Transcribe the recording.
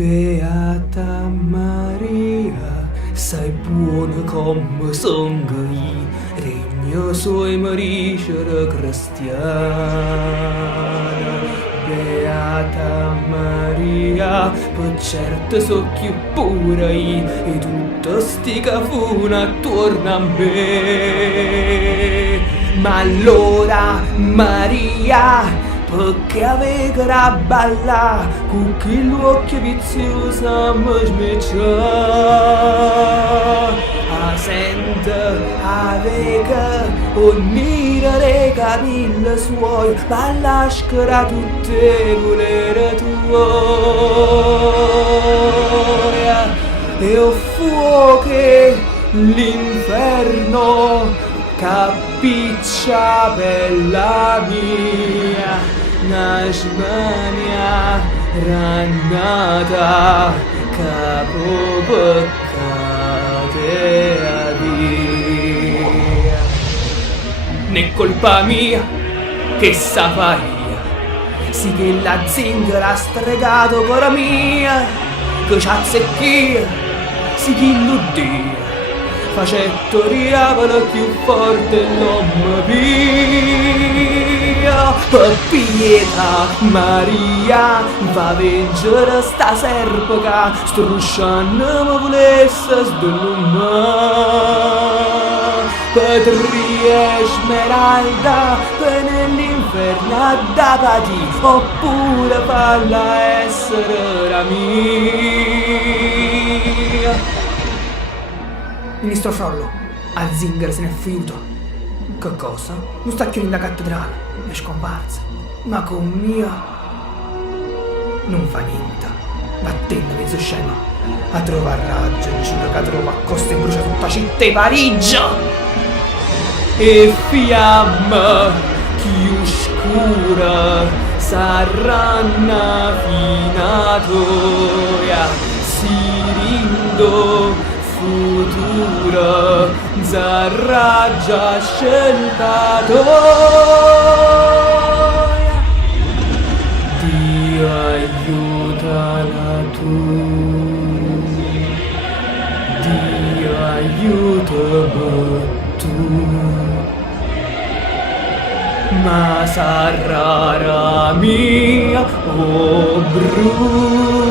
Beata Maria, sei buona come sangue, regno sui mariscere cristiana. Beata Maria, per certo so più pure e tutta sti cafuna attorno a me. Ma allora Maria, perché aveva da balla con chi l'occhio viziosa mi smiccia. A sente, aveva un'ira dei capelli suoi, ma lascerà tutte volere tue. E o fuoco l'inferno cappiccia per la mia Nasmania rannata capo peccate a via. Né colpa mia che sa faria, sì che la zingara ha stregato per mia, che c'azzecchia, sì che l'uddia, facetto riavolo più forte l'uomo pia. Per pietà Maria, va veggere sta serpca, strusciando mi volesse sdolumare. Patria smeralda, per nell'inferno da patì, oppure falla essere la mia. Ministro Frollo, a Zinger se n'è fiuto. Che cosa? Non sta chiudendo la cattedrale, è scomparsa. Ma con mia... Non fa niente. Battendo mezzo scema. A trovare raggio, giuro che trova a costa e brucia tutta città di Parigi. E fiamma più scura saranno finatoia. Sirindo futura zarraggia sceltatoia. Dio aiutala tu, Dio aiutami tu, ma sarà mia o brucia.